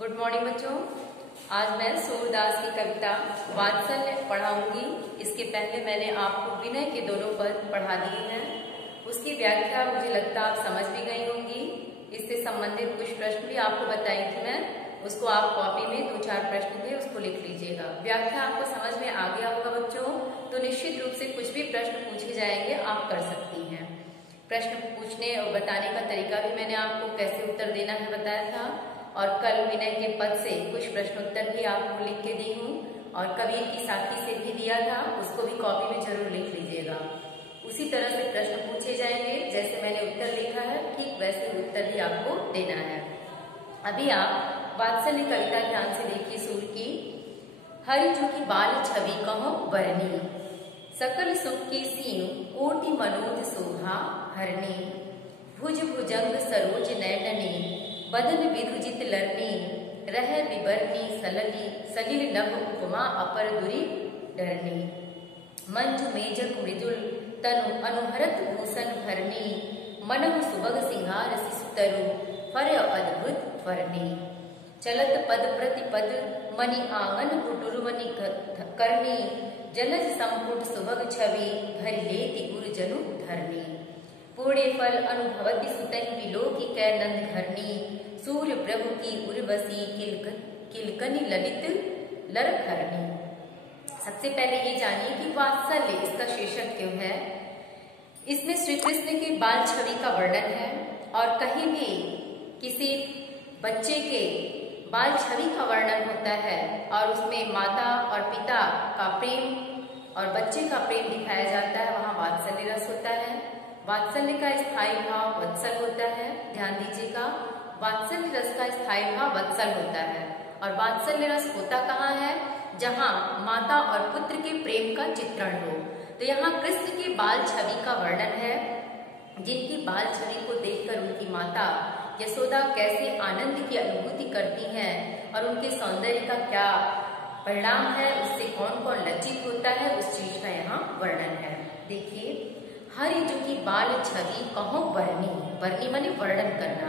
Good morning बच्चों। आज मैं सूरदास की कविता वात्सल्य पढ़ाऊंगी। इसके पहले मैंने आपको विनय के दोनों पद पढ़ा दिए हैं। उसकी व्याख्या मुझे लगता आप समझ भी गई होंगी। इससे संबंधित कुछ प्रश्न भी आपको बताई थी मैं, उसको आप कॉपी में 2-4 प्रश्न थे उसको लिख लीजिएगा। व्याख्या आपको समझ में आ गया होगा बच्चों, तो निश्चित रूप से कुछ भी प्रश्न पूछे जाएंगे आप कर सकती हैं। प्रश्न पूछने और बताने का तरीका भी मैंने आपको कैसे उत्तर देना है बताया था, और कल विनय के पद से कुछ प्रश्न उत्तर भी आपको लिख के दी हूँ, और कबीर की साखी से भी दिया था, उसको भी कॉपी में जरूर लिख लीजिएगा। उसी तरह से प्रश्न पूछे जाएंगे, जैसे मैंने उत्तर लिखा है ठीक वैसे उत्तर भी आपको देना है। अभी आप वात्सल्य कविता ध्यान से देखिए। सुर की हरि जो की बाल छवि कहो बरनी, सकल सुख की सीम कोटि मनोज शोभा हरनी, भुज भुजंग सरोज नैननी, बदन विधुजित लरनी, रह विबरनी सलनी, सलिल नभ उपमा अपर दुरी डरनी, मंजु मेजक मृदुल तनु अनुहरत भूषण भरनी, मनहु सुबग सिंहार शिशुतरु फर अद्भुत फरनी, चलत पद प्रति पद मणि आंगन कुटुरवनि करनी, जलज संपुट सुभग छवि भरि लेति गुरुजनु धरनी, पूर्णे फल अनुभवति सुतहि विलोकि कै नंद घरनी, सूर्य प्रभु की उर्वशी किलकनि ललित लरखरनी। सबसे पहले ये जानिए कि वात्सल्य इसका शीर्षक क्यों है। इसमें श्री कृष्ण के बाल छवि का वर्णन है, और कहीं भी किसी बच्चे के बाल छवि का वर्णन होता है और उसमें माता और पिता का प्रेम और बच्चे का प्रेम दिखाया जाता है, वहां वात्सल्य रस होता है। वात्सल्य का स्थायी भाव वत्सल होता है। ध्यान दीजिएगा, वात्सल्य रस का स्थायी भाव वत्सल होता है। और वात्सल्य रस होता कहाँ है? जहाँ माता और पुत्र के प्रेम का चित्रण हो। तो यहाँ कृष्ण के बाल छवि का वर्णन है, जिनकी बाल छवि को देखकर उनकी माता यशोदा कैसे आनंद की अनुभूति करती हैं और उनके सौंदर्य का क्या परिणाम है, उससे कौन कौन लज्जित होता है, उस चीज का यहाँ वर्णन है। देखिए, हरि जो की बाल छवि कहो बरनी, बरनी माने वर्णन करना।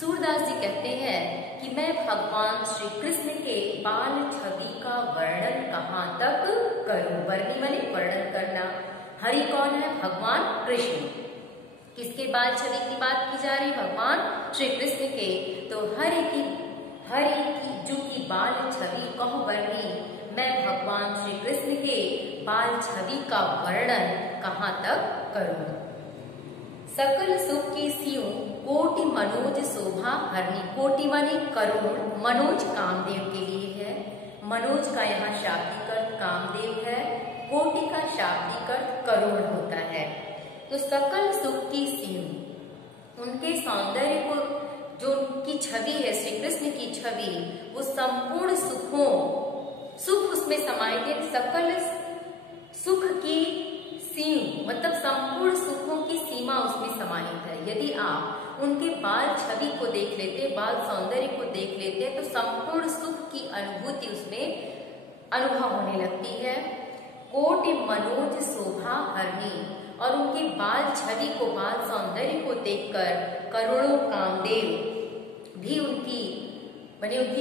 सूरदास जी कहते हैं कि मैं भगवान श्री कृष्ण के बाल छवि का वर्णन कहाँ तक करूं। बरनी माने वर्णन करना। हरि कौन है? भगवान कृष्ण। किसके बाल छवि की बात की जा रही? भगवान श्री कृष्ण के। तो हरि की जो की बाल छवि कहो बरनी, मैं भगवान श्री कृष्ण के बाल छवि का वर्णन कहाँ तक करूं। सकल सुख की सीऊ कोटि मनोज शोभा हरनी। कोटि माने करोड़, मनोज कामदेव के लिए है। मनोज का यहाँ शाब्दिक अर्थ कामदेव है, कोटि का शाब्दिक अर्थ करोड़ होता है। तो सकल सुख की सीऊ, उनके सौंदर्य को, जो उनकी छवि है श्री कृष्ण की छवि, वो संपूर्ण सुखों, सुख उसमें समाहित है। सकल सुख की सीम मतलब संपूर्ण सुखों की सीमा उसमें समाहित है। यदि आप उनके बाल छवि को देख लेते, बाल सौंदर्य को देख लेते, तो संपूर्ण सुख की अनुभूति उसमें अनुभव होने लगती है। कोटि मनोज शोभा हरनी, और उनके बाल छवि को, बाल सौंदर्य को देखकर करोड़ों कामदेव भी उनकी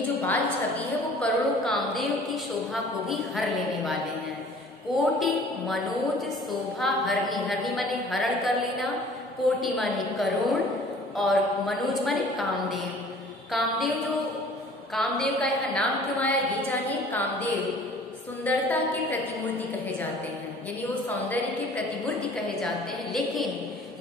जो बाल छवि है वो करोड़ों कामदेव की शोभा को भी हर लेने वाले हैं। कोटि मनोज शोभा हरनी, हरनी माने हरण कर लेना, कोटि माने करोड़, और मनोज माने कामदेव। कामदेव का यहाँ नाम क्यों आया ये जानिए। कामदेव सुंदरता के प्रतिमूर्ति कहे जाते हैं, यानी वो सौंदर्य के प्रतिमूर्ति कहे जाते हैं। लेकिन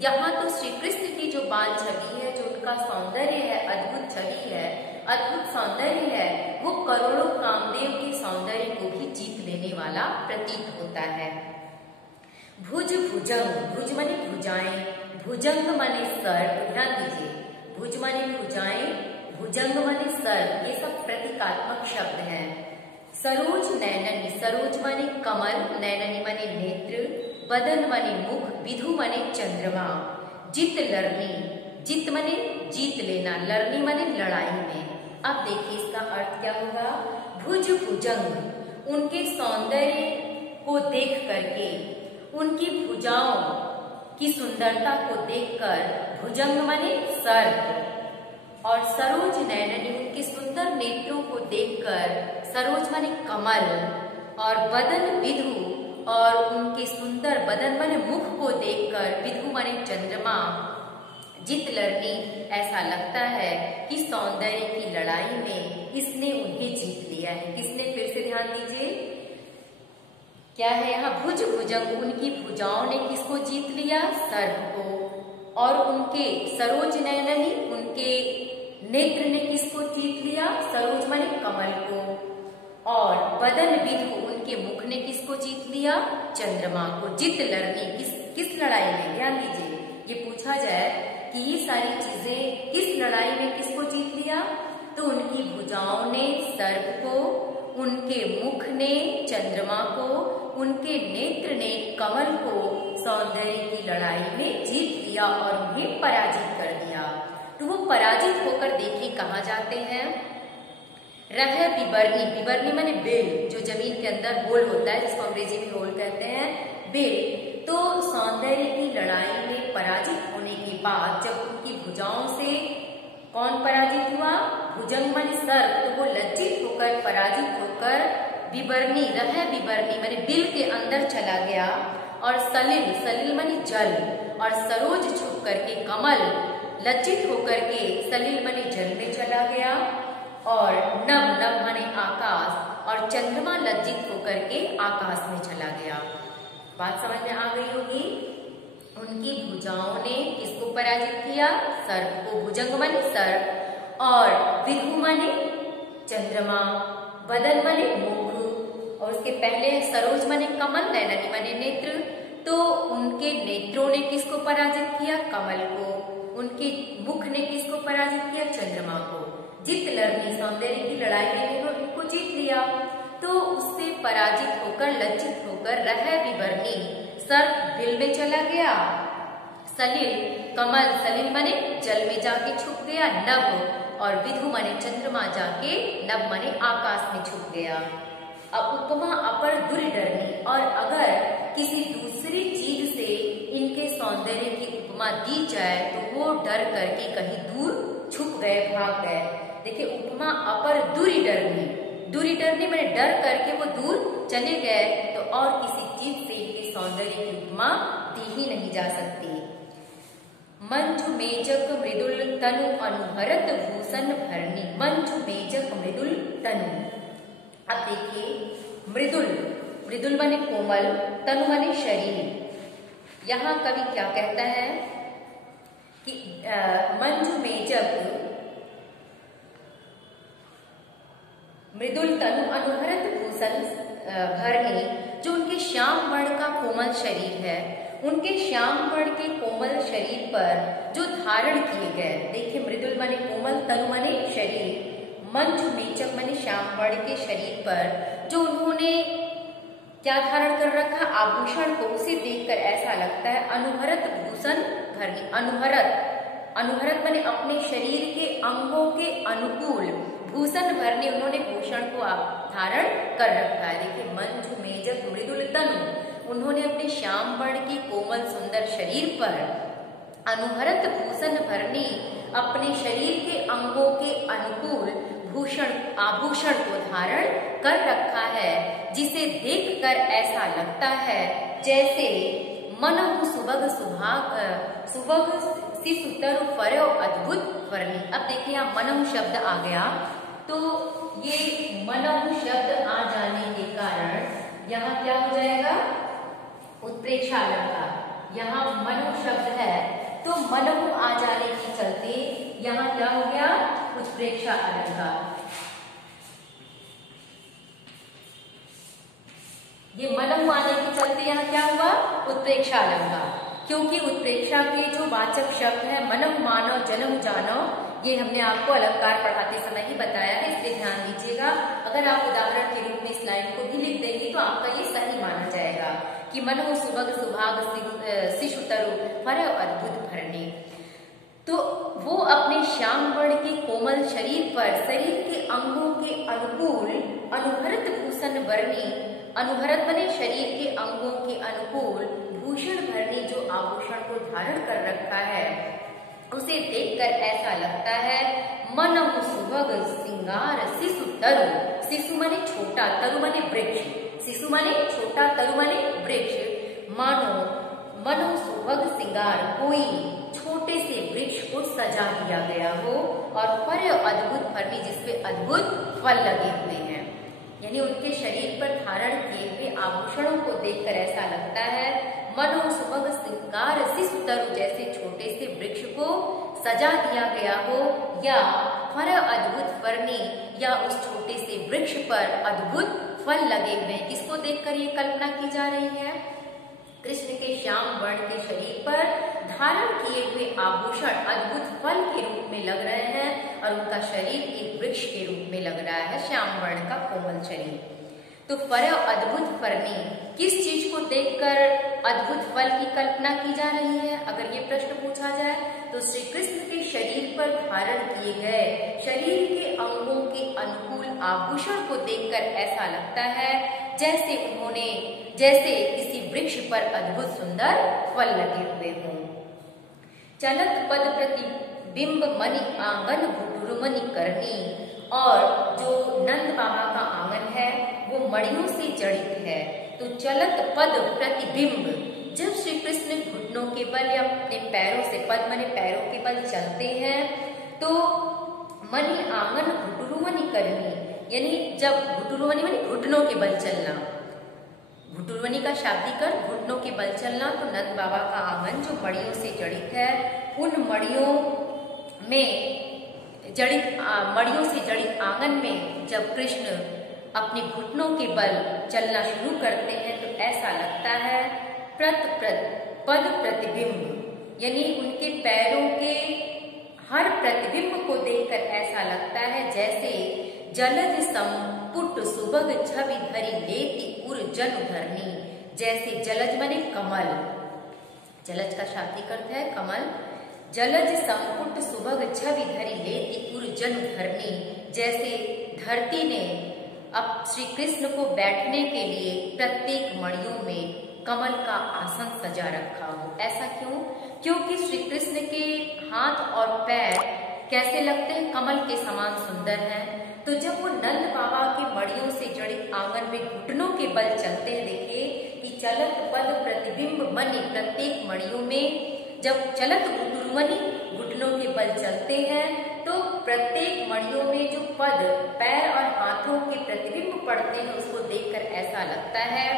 यहाँ तो श्री कृष्ण की जो बाल छवि है, जो उनका सौंदर्य है, अद्भुत छवि है, अद्भुत सौंदर्य है, वो करोड़ों कामदेव के सौंदर्य को भी जीत लेने वाला प्रतीत होता है। भुज भुजंग, भुज माने भुजाएं, भुजंग माने सर। ध्यान दीजिए, भुज माने भुजाएं, भुजंग माने सर, ये सब प्रतीकात्मक शब्द हैं। सरोज नैननी, सरोज माने कमल, नैननी माने नेत्र, बदन माने मुख, विधु माने चंद्रमा, जित लरनी, जित माने जीत लेना, लरनी माने लड़ाई में। अब देखिए इसका अर्थ क्या होगा। भुज भुजंग, उनके सौंदर्य को देख करके, उनकी भुजाओं की सुंदरता को देखकर, भुजंग माने सर, और सरोज नैननी, उनके सुंदर नेत्रों को देखकर सरोज माने कमल और बदन विधु और उनके सुंदर बदन माने मुख को देखकर विधु माने चंद्रमा जित लरनी ऐसा लगता है कि सौंदर्य की लड़ाई में इसने उन्हें जीत लिया है। किसने? फिर से ध्यान दीजिए, क्या है यहाँ? भुज भुजंग, उनकी भुजाओं ने किसको जीत लिया? सर्प को। और उनके सरोज नयननी, उनके नेत्र ने किसको जीत लिया? सरोज माने कमल को। और बदन विधु, उनके मुख ने किसको जीत लिया? चंद्रमा को। जित लड़नी, किस लड़ाई में? ध्यान दीजिए, ये पूछा जाए कि ये सारी चीजें किस लड़ाई में किसको जीत लिया, तो उनकी भुजाओं ने सर्प को, उनके मुख ने चंद्रमा को, उनके नेत्र ने कमल को सौंदर्य की लड़ाई में जीत लिया और उन्हें पराजित कर दिया। तो वो पराजित होकर देखिए कहाँ जाते हैं? रह विबरनी, विबरनी माने बिल, जो जमीन के अंदर होल होता है जिसको अंग्रेजी में होल कहते हैं, बिल। तो सौंदर्य की लड़ाई में पराजित होने के बाद जब उनकी भुजाओं से कौन पराजित हुआ? भुजंग माने सर्प, तो वो लज्जित होकर, पराजित होकर विबरनी, रह विबरनी माने बिल के अंदर चला गया। और सलिल, सलिल माने जल, और सरोज छुप करके कमल लज्जित होकर के सलिल माने जल में चला गया। और नभ, नभ माने आकाश, और चंद्रमा लज्जित होकर के आकाश में चला गया। बात समझ में आ गई होगी। उनकी भुजाओं ने किसको पराजित किया? सर्प को। भुजंग माने सर्प, और विधु माने चंद्रमा, बदन माने मुख, और उसके पहले सरोज माने कमल, नयननी माने नेत्र। तो उनके नेत्रों ने किसको पराजित किया? कमल को। उनके मुख ने किसको पराजित किया? चंद्रमा को। जित लड़नी, सौंदर्य की लड़ाई में उनको जीत लिया। तो उससे पराजित होकर, लज्जित होकर रह विबरनी, सर्प बिल में चला गया। सलिल, कमल, सलिल माने जल में जाके छुप गया। नभ और विधु माने चंद्रमा जाके, नभ माने आकाश में छुप गया। अब उपमा अपर दुर्डरनी, और अगर किसी दूसरी चीज से इनके सौंदर्य की उपमा दी जाए तो वो डर करके कहीं दूर छुप गए, भाग गए। देखिए, उपमा अपर दुर्डरनी, दुर्डरनी माने डर करके वो दूर चले गए, तो और किसी चीज से इनके सौंदर्य की उपमा दी ही नहीं जा सकती। मंजु मेजक मृदुल तनु अनुहरत भूषण भरनी, मंजु मेजक मृदुल तनु। अब देखिए, मृदुल, मृदुल माने कोमल, तनु माने शरीर। यहाँ कवि क्या कहता है कि मंजु मेजक मृदुल तनु अनुहरत भूषण भरनी, जो उनके श्याम वर्ण का कोमल शरीर है, उनके श्याम वर्ण के कोमल शरीर पर जो धारण किए गए। देखिए, मृदुल माने कोमल, तनु माने शरीर, मंजु मेचक माने श्याम वर्ण के शरीर पर जो उन्होंने क्या धारण कर रखा? आभूषण को। उसे देखकर ऐसा लगता है अनुहरत भूषण भरनी। अनुहरत, अनुहरत माने अपने शरीर के अंगों के अनुकूल, भूषण भरने, उन्होंने भूषण को धारण कर रखा है। देखिए, मंजु मेजक मृदुल तनु, उन्होंने अपने श्याम वर्ण की कोमल सुंदर शरीर पर अनुहरत भूषण भरनी, अपने शरीर के अंगों के अनुकूल भूषण, आभूषण को धारण कर रखा है, जिसे देखकर ऐसा लगता है जैसे मनहु सुबग सुभाग, सुबग सिसुतर फरो अद्भुत वर्णी। अब देखिए, यहाँ मनहु शब्द आ गया, तो ये मनहु शब्द आ जाने के कारण यहाँ क्या हो जाएगा? उत्प्रेक्षा अलंकार। यहाँ मनहु शब्द है, तो मनहु आ जाने के चलते यहाँ क्या हो गया? उत्प्रेक्षा अलंकार। ये मनहु आने के चलते यहाँ क्या हुआ? उत्प्रेक्षा अलंकार। क्योंकि उत्प्रेक्षा के जो वाचक शब्द है मनहु मानव, जन्म जानो, ये हमने आपको अलंकार पढ़ाते समय ही बताया है, इसलिए ध्यान दीजिएगा। अगर आप उदाहरण के रूप में इस लाइन को भी लिख देंगे तो आपका ये सही माना जाएगा कि मनहु सुबग सुभाग शिशुतरु फर अद्भुत भरणी। तो वो अपने श्याम वर्ण के कोमल शरीर पर शरीर के अंगों के अनुकूल अनुहरत भूषण वर्णी, अनुहरत बने शरीर के अंगों के अनुकूल भूषण भरणी, जो आभूषण को धारण कर रखा है, उसे देखकर ऐसा लगता है मनहु सुभग सिंगार तरु, शिशु माने छोटा, तरु माने वृक्ष, शिशु माने छोटा, तरु माने वृक्ष, मानो मनो सुभग सिंगार, कोई छोटे से वृक्ष को सजा दिया गया हो, और फर अद्भुत फर्मी, जिसपे अद्भुत फल लगे हुए हैं। यानी उनके शरीर पर धारण किए हुए आभूषणों को देखकर ऐसा लगता है मनो सुभग सिंगार शिशु तरु, जैसे छोटे से वृक्ष को सजा दिया गया हो, या फर अद्भुत फर्नी, या उस छोटे से वृक्ष पर अद्भुत फल लगे हुए हैं। किसको देखकर ये कल्पना की जा रही है? कृष्ण के श्याम वर्ण के शरीर पर धारण किए हुए आभूषण अद्भुत फल के रूप में लग रहे हैं, और उनका शरीर एक वृक्ष के रूप में लग रहा है, श्याम वर्ण का कोमल शरीर। तो फर अद्भुत फर्नी, किस चीज को देखकर अद्भुत फल की कल्पना की जा रही है? अगर ये प्रश्न पूछा जाए तो श्री कृष्ण के शरीर पर धारण किए गए शरीर के अंगों के अनुकूल आभूषण को देखकर ऐसा लगता है जैसे किसी वृक्ष पर अद्भुत सुंदर फल लगे हुए हों। चलत पद प्रतिबिंब मणि आंगन भुटुरमणि करनी, और जो नंद बाबा का आंगन है वो मणियों से जड़ित है। तो चलत पद प्रतिबिंब, जब श्री कृष्ण घुटनों के बल या अपने पैरों से, पद माने पैरों के बल चलते हैं, तो मणि आंगन घुटुरमणि करनी, यानी जब घुटुरमणि माने घुटनों के बल चलना, घुटुरमणि का शाब्दिक अर्थ घुटनों के बल चलना। तो नंद बाबा का आंगन जो मणियों से जड़ित है, उन मणियों से जड़ित आंगन में जब कृष्ण अपने घुटनों के बल चलना शुरू करते हैं तो ऐसा लगता है पद प्रतिबिंब, यानी उनके पैरों के हर प्रतिबिंब को देखकर ऐसा लगता है जैसे जलज संपुट सुबग छवि धरी लेती उर जन धरनी, जैसे जलज माने कमल, जलज का शाब्दिक अर्थ है कमल, जलज संपुट सुबग छवि धरी लेती उर जन धरनी, जैसे धरती ने अब श्री कृष्ण को बैठने के लिए प्रत्येक मणियों में कमल का आसन सजा रखा हो। ऐसा क्यों? क्योंकि श्री कृष्ण के हाथ और पैर कैसे लगते हैं? कमल के समान सुंदर हैं। तो जब वो नंद बाबा के मणियों से जड़ित आंगन में घुटनों के बल चलते हैं, देखिए कि चलत पद प्रतिबिंब मणि, प्रत्येक मणियों में जब चलत घुटुरमणि घुटनों के बल चलते हैं तो प्रत्येक मणियों में जो पद, पैर और हाथों के प्रतिबिंब पड़ते हैं उसको देखकर ऐसा लगता है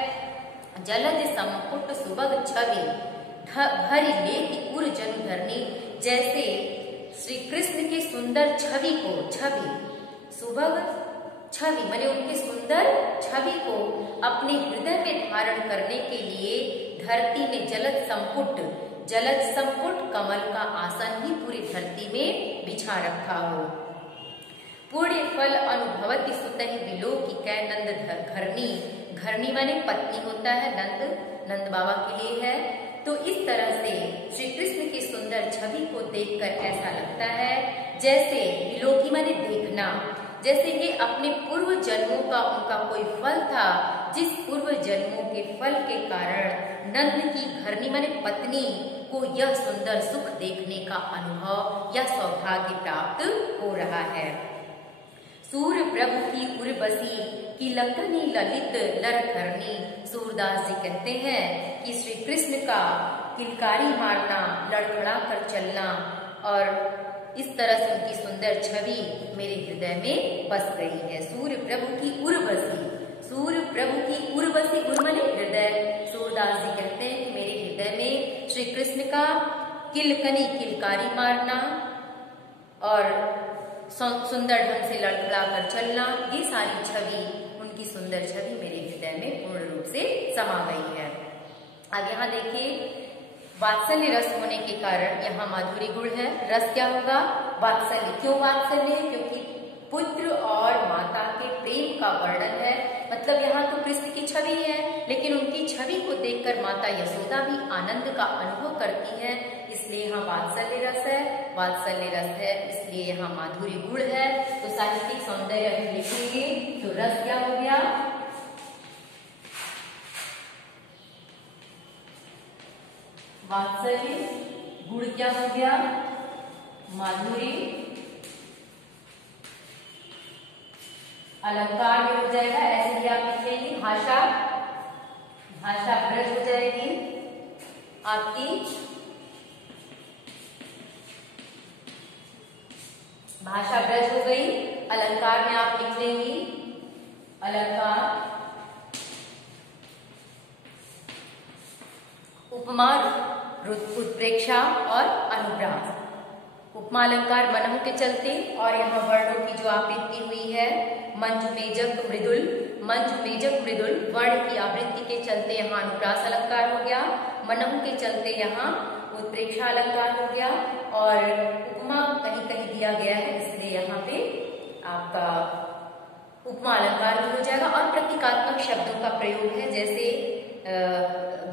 जलज संपुट सुबग छवि भरी लेती उर जन धरनी, जैसे श्री कृष्ण की सुंदर छवि को, सुबग छवि माने उनकी सुंदर छवि को अपने हृदय में धारण करने के लिए धरती में जलज संपुट कमल का आसन ही पूरी धरती में बिछा रखा हो। पुण्य फल अनुभवति सुतहि विलोकी कै नंद घरनी, घरनी माने पत्नी होता है, नंद बाबा के लिए है। तो इस तरह से श्री कृष्ण की सुंदर छवि को देखकर ऐसा लगता है जैसे विलोकी माने देखना, जैसे ये अपने पूर्व जन्मों का उनका कोई फल था, जिस पूर्व जन्मों के फल के कारण नंद की घरनी माने पत्नी को यह सुंदर सुख देखने का अनुभव या सौभाग्य प्राप्त हो रहा है। सूर्य प्रभु की उर्वशी की लखनी ललित लरकरनी, सूरदास जी कहते हैं कि श्री कृष्ण का किलकारी मारना, लड़खड़ा कर चलना और इस तरह से उनकी सुंदर छवि मेरे हृदय में बस गई है। सूर्य प्रभु की उर्वशी, सूर्य प्रभु की उर्वशी, उर्मने हृदय। सूरदास जी कहते हैं कि मेरे हृदय में श्री कृष्ण का किलकनी, किलकारी मारना और सुंदर ढंग से लड़खड़ा कर चलना, ये सारी छवि, उनकी सुंदर छवि मेरे हृदय में पूर्ण रूप से समा गई है। अब यहाँ देखिए, वात्सल्य रस होने के कारण यहाँ माधुरी गुण है। रस क्या होगा? वात्सल्य। क्यों वात्सल्य? क्योंकि पुत्र और माता के प्रेम का वर्णन है। मतलब यहाँ तो कृष्ण की छवि है, लेकिन उनकी छवि को देखकर माता यशोदा भी आनंद का अनुभव करती है, इसलिए यहाँ वात्सल्य रस है। वात्सल्य रस है इसलिए यहाँ माधुरी गुण है। तो साहित्यिक सौंदर्य लिखेंगे तो रस क्या हो गया? वात्सल्य। गुण क्या हो गया? माधुरी। अलंकार में हो जाएगा, ऐसे ही आप लिखेंगे। भाषा, भाषा ब्रज हो जाएगी आपकी। भाषा ब्रज हो गई। अलंकार में आप लिख लेंगी अलंकार। उपमा, उत्प्रेक्षा और अनुप्रास। उपमा अलंकार मनहु के चलते, और यहाँ वर्णों की जो आवृत्ति हुई है मंजु मेजक मृदुल, मंजु मेजक मृदुल वर्ण की आवृत्ति के चलते यहाँ अनुप्रास अलंकार हो गया। मनहु के चलते यहाँ उत्प्रेक्षा अलंकार हो गया, और उपमा कहीं कहीं दिया गया है इसलिए यहाँ पे आपका उपमा अलंकार भी हो जाएगा। और प्रतीकात्मक शब्दों का प्रयोग है, जैसे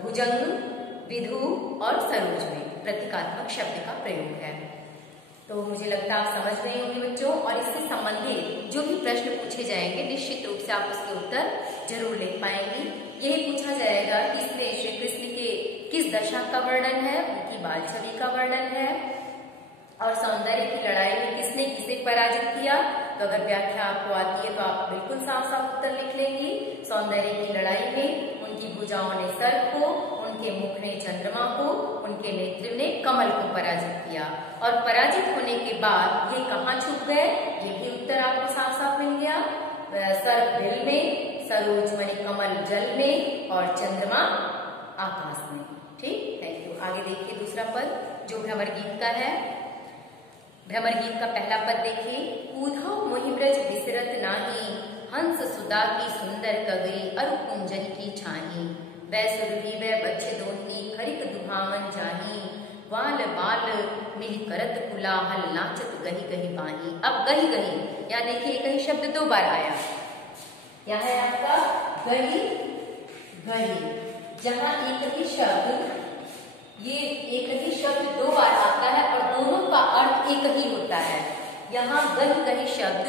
भुजंग, विधु और सरोज में प्रतीकात्मक शब्द का प्रयोग है। तो मुझे लगता है आप समझ गए होंगे बच्चों। और इससे संबंधित जो भी प्रश्न पूछे जाएंगे निश्चित रूप से आप उसके उत्तर जरूर लिख पाएंगी। यही पूछा जाएगा कि इसमें श्री कृष्ण के किस दशा का वर्णन है, उनकी बाल छवि का वर्णन है, और सौंदर्य की लड़ाई में किसने किसे पराजित किया। तो अगर व्याख्या आपको आती है तो आप बिल्कुल साफ साफ उत्तर लिख लेंगी। सौंदर्य की लड़ाई में उनकी भुजाओं ने सर्प को, उनके मुख ने चंद्रमा को, उनके नेत्र ने कमल को पराजित किया। और पराजित होने के बाद ये कहाँ छुप गए, ये भी उत्तर आपको साफ साफ मिल गया। सर्प दिल में, सरोज मणि कमल जल में, और चंद्रमा आकाश में। ठीक, थैंक यू। आगे देखिए दूसरा पद जो भ्रमर गीत का है। भ्रमर गीत का पहला पद देखिए। कूधौ मोहि ब्रज बिसरत नाही, हंस सुधा की सुंदर कगरी अरु कुंजन की छाही। वै सुरभि वै बच्चे दोहनी खरिक दुहावन जाही, वाल बाल मिल करत कुलाहल नाचत गही गही बाही। अब गही गही, यहाँ देखिए गही शब्द 2 बार आया। यहाँ है आपका गही गही, जहाँ एक ही शब्द, ये एक ही शब्द 2 बार आता है और दोनों का अर्थ एक ही होता है। यहाँ गही गही शब्द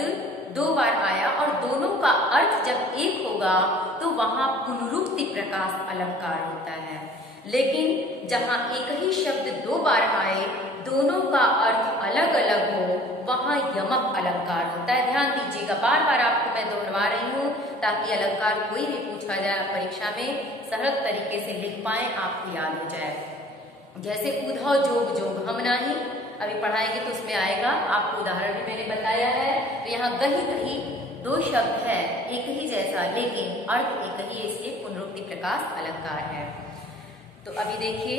2 बार आया और दोनों का अर्थ जब एक होगा तो वहां पुनरुक्ति प्रकाश अलंकार होता है। लेकिन जहां एक ही शब्द 2 बार आए, दोनों का अर्थ अलग अलग हो, वहां यमक अलंकार होता है। ध्यान दीजिएगा, बार बार आपको मैं दोहरा रही हूँ ताकि अलंकार कोई भी पूछा जाए परीक्षा में सरल तरीके से लिख पाए, आपको याद हो जाए। जैसे कूधौ जोग जोग हम नाही, अभी पढ़ाएंगे तो उसमें आएगा, आपको उदाहरण भी मैंने बताया है। तो यहाँ गही गही 2 शब्द है एक ही जैसा, लेकिन अर्थ एक ही, इसलिए पुनरुक्ति प्रकाश अलंकार है। तो अभी देखिए,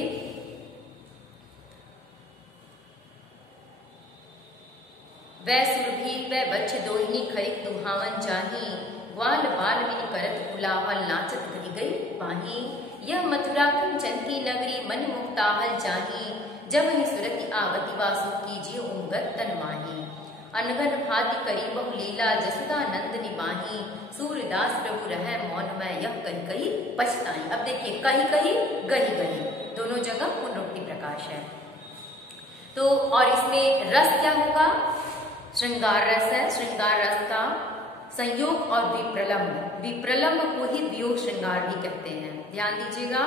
वै सुरभि वै बच्चे दोहिनी खरिक दुहावन जाही, ग्वाल बाल मिल करत कुलाहल नाचत गही गई बाही। यह मथुरा कंचन की नगरी मन मुक्ताहल जाही, जब ही सुरति आवती वासु कीजिए उमगत तन माही। अनगन भाति करी बहु लीला जसुदा नंद निबाही, सूरदास प्रभु रहे मौन में यह कही कही पछताई। अब देखिए कही कही गही गही दोनों जगह पुनरुक्ति प्रकाश है। तो और इसमें रस क्या होगा, श्रृंगार रस है। श्रृंगार रस का संयोग और विप्रलम्ब, विप्रलम्ब को ही वियोग श्रृंगार भी कहते हैं। ध्यान दीजिएगा,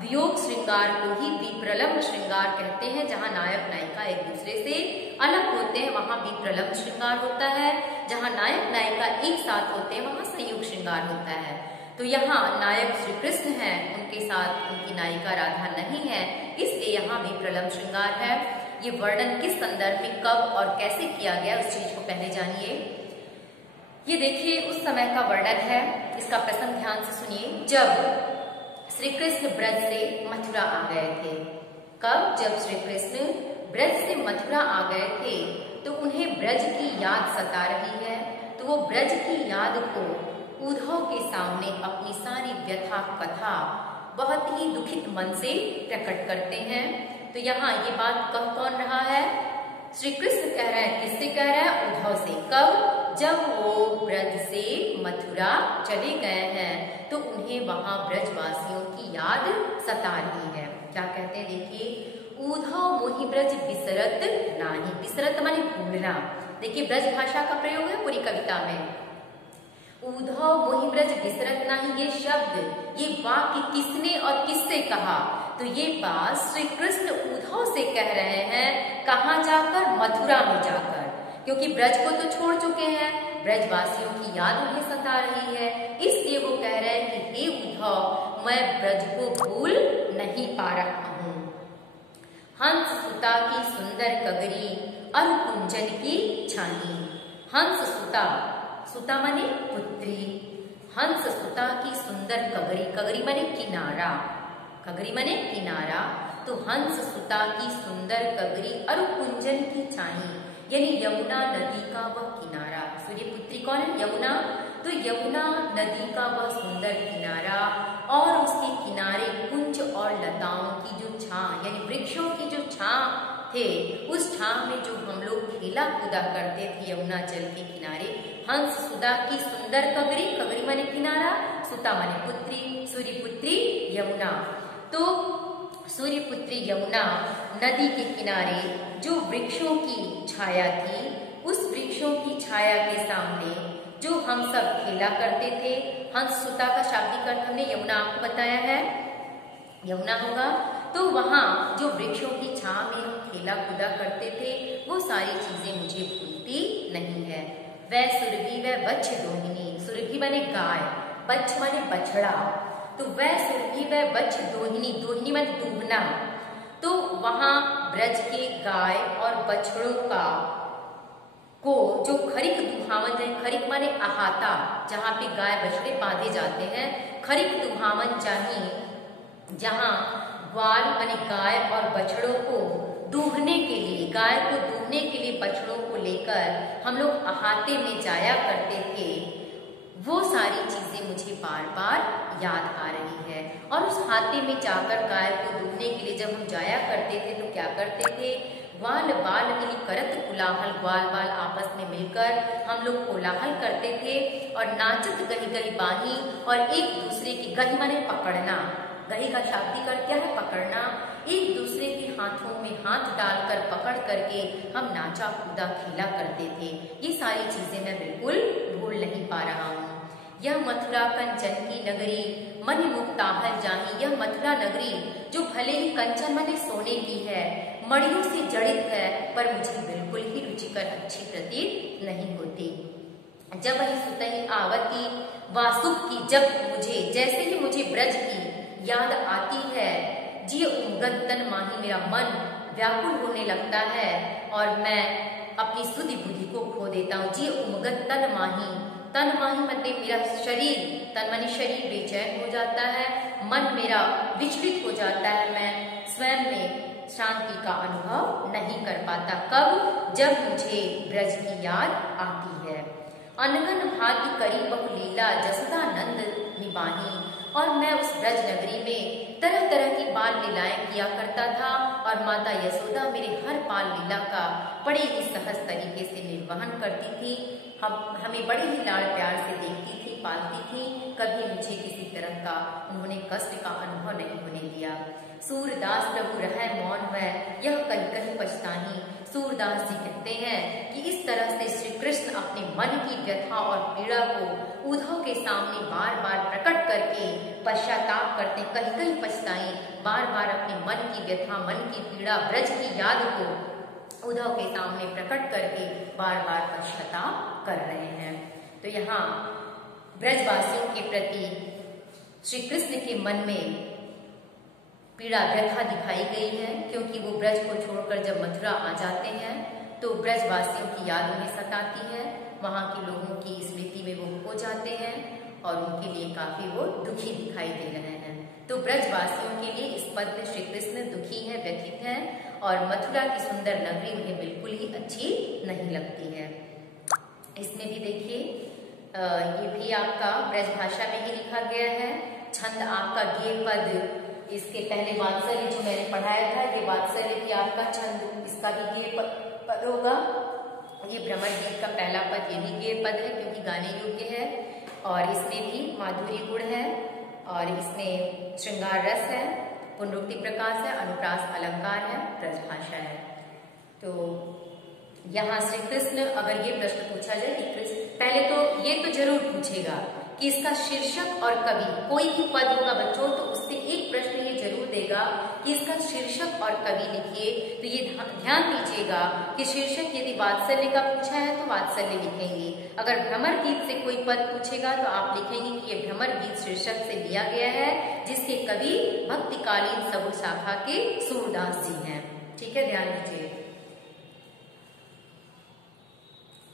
वियोग श्रृंगार को ही विप्रलम्ब श्रृंगार कहते हैं। जहां नायक नायिका एक दूसरे से अलग होते हैं वहां विप्रलम्ब श्रृंगार होता है। जहां नायक नायिका एक साथ होते हैं वहां संयोग श्रृंगार होता है। तो यहाँ नायक श्री कृष्ण है, उनके साथ उनकी नायिका राधा नहीं है, इसलिए यहाँ विप्रलम्ब श्रृंगार है। ये वर्णन किस संदर्भ में कब और कैसे किया गया उस चीज को पहले जानिए। ये देखिए उस समय का वर्णन है, इसका प्रसंग ध्यान से सुनिए। जब श्री कृष्ण ब्रज से मथुरा आ गए थे, कब, जब श्री कृष्ण ब्रज से मथुरा आ गए थे तो उन्हें ब्रज की याद सता रही है। तो वो ब्रज की याद को उद्धव के सामने अपनी सारी व्यथा कथा बहुत ही दुखित मन से प्रकट करते हैं। तो यहाँ ये बात कह कौन रहा है, श्री कृष्ण कह रहे हैं। किससे कह रहे हैं, उद्धव से। कब, जब वो ब्रज से मथुरा चले गए हैं तो उन्हें वहां ब्रजवासियों की याद सता रही है। क्या कहते हैं देखिए, उद्धव मोहि ब्रज बिसरत नाही। बिसरत माने भूलना। देखिए ब्रज भाषा का प्रयोग है पूरी कविता में। उद्धव मोहि ब्रज बिसरत नाही, ये शब्द, ये वाक्य किसने और किससे कहा, तो ये बात श्री कृष्ण उद्धव से कह रहे हैं। कहाँ जाकर, मथुरा में जाकर, क्योंकि ब्रज को तो छोड़ चुके हैं, ब्रजवासियों की याद उन्हें सता रही है, इसलिए वो कह रहे हैं कि हे उद्धव, मैं ब्रज को भूल नहीं पा रहा हूँ। हंस सुता की सुंदर कगरी अरु कुंजन की छानी। हंस सुता, सुता माने पुत्री, हंस सुता की सुंदर कगरी, कगरी माने किनारा, कगरी माने किनारा, तो हंस सुता की सुंदर कगरी अरु कुंजन की छानी, यानी यमुना नदी का वह किनारा। सूर्यपुत्री कौन है? यमुना। तो यमुना नदी का वह सुंदर किनारा और उसके किनारे कुंज और लताओं की जो छां, यानी वृक्षों की जो छां थे, उस छां में जो हम लोग खेला कूदा करते थे यमुना जल के किनारे। हंस सुधा की सुंदर कगरी, कगरी माने किनारा, सुता माने पुत्री, सूर्यपुत्री यमुना। तो सूर्यपुत्री यमुना नदी के किनारे जो वृक्षों की छाया थी, उस वृक्षों की छाया के सामने जो हम सब खेला करते थे। हंस सुता का शाब्दिक अर्थ हमने यमुना आपको बताया है, यमुना होगा। तो वहां जो वृक्षों की छां में हम खेला कूदा करते थे, वो सारी चीजें मुझे भूलती नहीं है। वह सुरभि वह बच्छ दोहिनी, सुरभि माने गाय, बच्छ माने बछड़ा, तो वह सुरभि वह बच्छ दोहिनी, दोहिनी माने दूहना। तो वहां ब्रज के गाय और बछड़ों का को जो खरिक दुहावन है, खरिक माने अहाता, जहाँ पे गाय बछड़े बांधे जाते हैं, खरिक दुहावन चाहिए, जहाँ ग्वाल माने गाय और बछड़ों को दूहने के लिए, गाय को दूहने के लिए बछड़ों को लेकर हम लोग अहाते में जाया करते थे। वो सारी चीजें मुझे बार बार याद आ रही है। और उस हाते में जाकर गाय को दूहने के लिए जब हम जाया करते थे तो क्या करते थे? ग्वाल बाल मिली करत कोलाहल, ग्वाल बाल आपस में मिलकर हम लोग कोलाहल करते थे और नाचत गही गही बाही, और एक दूसरे की, गही माने पकड़ना, गही का शाब्दिक अर्थ क्या है? पकड़ना। एक दूसरे के हाथों में हाथ डालकर पकड़ करके हम नाचा कूदा खेला करते थे। ये सारी चीजें मैं बिल्कुल भूल नहीं पा रहा हूँ। यह मथुरा कंचन की नगरी मन मुक्ताहल जाही, यह मथुरा नगरी जो भले ही कंचन माने सोने की है, मड़ियों से जड़ित है, पर मुझे बिल्कुल ही रुचिकर अच्छी प्रतीत नहीं होती। जब वही सुतही आवती वासुक की, जब मुझे, जैसे ही मुझे ब्रज की याद आती है, जी उमगत तन माही, मेरा मन व्याकुल होने लगता है और मैं अपनी सुधि बुद्धि को खो देता हूँ। जी उमगत तन माही, तन माही मतलब मेरा शरीर, तन मानी शरीर बेचैन हो जाता है, मन मेरा विचलित हो जाता है, मैं स्वयं में शांति का अनुभव नहीं कर पाता। कब? जब मुझे ब्रज की याद आती है। अनगन भाग्य करी बहु लीला जसोदानंद निबाही, और मैं उस ब्रज नगरी में तरह तरह की बाल लीलाएं किया करता था और माता यशोदा मेरे हर बाल लीला का बड़े ही सहज तरीके से निर्वहन करती थी। हमें बड़े ही लाड़ प्यार से देखती थी, पालती थी, कभी मुझे किसी तरह का उन्होंने कष्ट का अनुभव नहीं होने दिया। सूरदास प्रभु रहे मौन है, यह कहीं कहीं पछताही। सूरदास जी कहते हैं कि इस तरह से श्री कृष्ण अपने मन की व्यथा और पीड़ा को उद्धव के सामने बार बार प्रकट करके पश्चाताप करते, कहीं कहीं पछताएं, बार बार अपने मन की व्यथा, मन की पीड़ा, ब्रज की याद को उद्धव के सामने प्रकट करके बार बार पश्चाताप कर रहे हैं। तो यहाँ ब्रजवासियों के प्रति श्री कृष्ण के मन में पीड़ा व्यथा दिखाई गई है, क्योंकि वो ब्रज को छोड़कर जब मथुरा आ जाते हैं तो ब्रजवासियों की याद उन्हें सताती है, वहाँ के लोगों की स्मृति में वो खो जाते हैं और उनके लिए काफी वो दुखी दिखाई दे रहे हैं। तो ब्रजवासियों के लिए इस पद में श्री कृष्ण दुखी है, व्यथित है, और मथुरा की सुंदर नगरी उन्हें बिल्कुल ही अच्छी नहीं लगती है। इसमें भी देखिए, ये भी आपका ब्रज भाषा में ही लिखा गया है। छंद आपका गे पद, इसके पहले वात्सल्य जो मैंने पढ़ाया था, ये वात्सल्य भी आपका छंद, इसका भी गे पद होगा। ये भ्रमर गीत का पहला पद, ये भी गे पद है क्योंकि गाने योग्य है, और इसमें भी माधुरी गुण है, और इसमें श्रृंगार रस है, पुनरुक्ति प्रकाश है, अनुप्रास अलंकार है, ब्रजभाषा है। तो यहाँ श्री कृष्ण, अगर ये प्रश्न पूछा जाए कि कृष्ण, पहले तो ये तो जरूर पूछेगा कि इसका शीर्षक और कवि, कोई भी पद होगा बच्चों तो उससे एक प्रश्न ये जरूर देगा कि इसका शीर्षक और कवि लिखिए। तो ये ध्यान दीजिएगा कि शीर्षक यदि वात्सल्य का पूछा है तो वात्सल्य लिखेंगे। अगर भ्रमर गीत से कोई पद पूछेगा तो आप लिखेंगे कि ये भ्रमर गीत शीर्षक से लिया गया है, जिसके कवि भक्तिकालीन सबुर शाखा के सूरदास जी हैं। ठीक है, ध्यान दीजिए।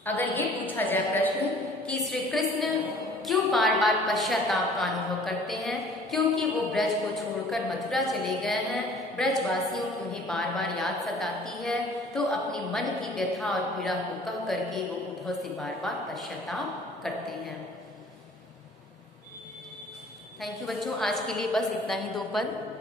अगर ये पूछा जाए प्रश्न कि श्री कृष्ण क्यों बार बार पश्चाताप का अनुभव करते हैं, क्योंकि वो ब्रज को छोड़कर मथुरा चले गए हैं, ब्रजवासियों की उन्हें बार बार याद सताती है, तो अपनी मन की व्यथा और पीड़ा को कह करके वो उद्धव से बार बार पश्चाताप करते हैं। थैंक यू बच्चों, आज के लिए बस इतना ही 2 पद।